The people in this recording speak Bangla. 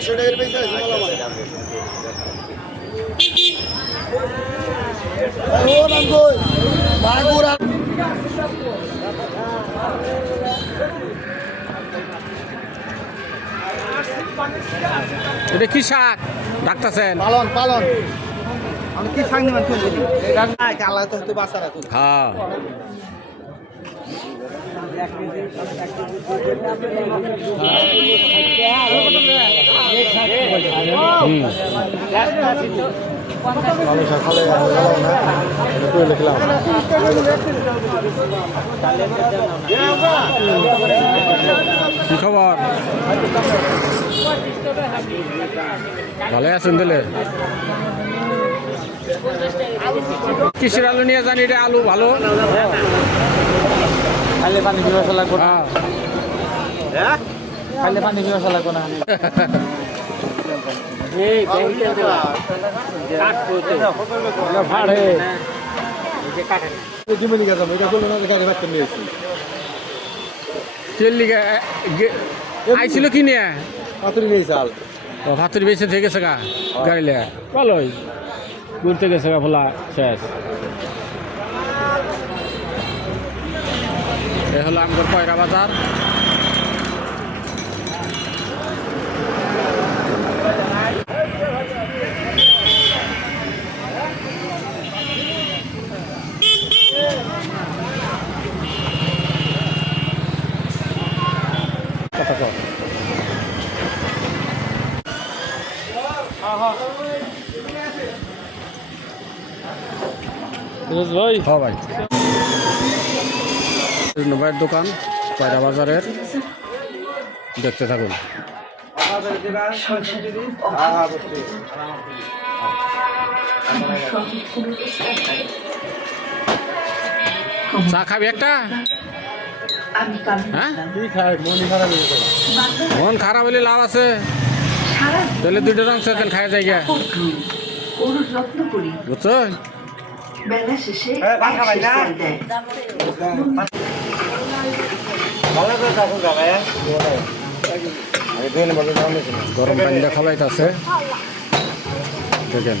100 টাকার পয়সা আছে মালা এটা কি শাক ডাকতেছেন? পালন পালন আমি কি শাক নিবেন কোন দিদি কালা তো বাসারা তো হ্যাঁ ভালো সকালে না একটু লিখলাম কি খবর? ভালো আছেন দিলে? কিসের আলু নিয়ে জানি? এটা আলু ভালো খাইলে পানি পিপাসা লাগবে না হ্যাঁ খাইলে পানি পিপাসা লাগবে না আইছিল কি নিয়ে? পাতুরি নেই চাল ও ভাতুরি বেঁচে থেকে গেছে গা গাড়ি লে ভালোই ঘুরতে গেছে গা ফোলা শেষ। এ হলো আমাদের কয়রা বাজার। ভাই হ্যাঁ ভাই ভাইয়ের দোকান কয়রা বাজারের, দেখতে থাকুন। চা খাবি একটা? হ্যাঁ মন খারাপ হলে লাভ আছে, তাহলে দুটো রং সাইকেল খাই যায় গিয়া বুঝছো? গরম পানিটা খাওয়াইতেছে দেখেন।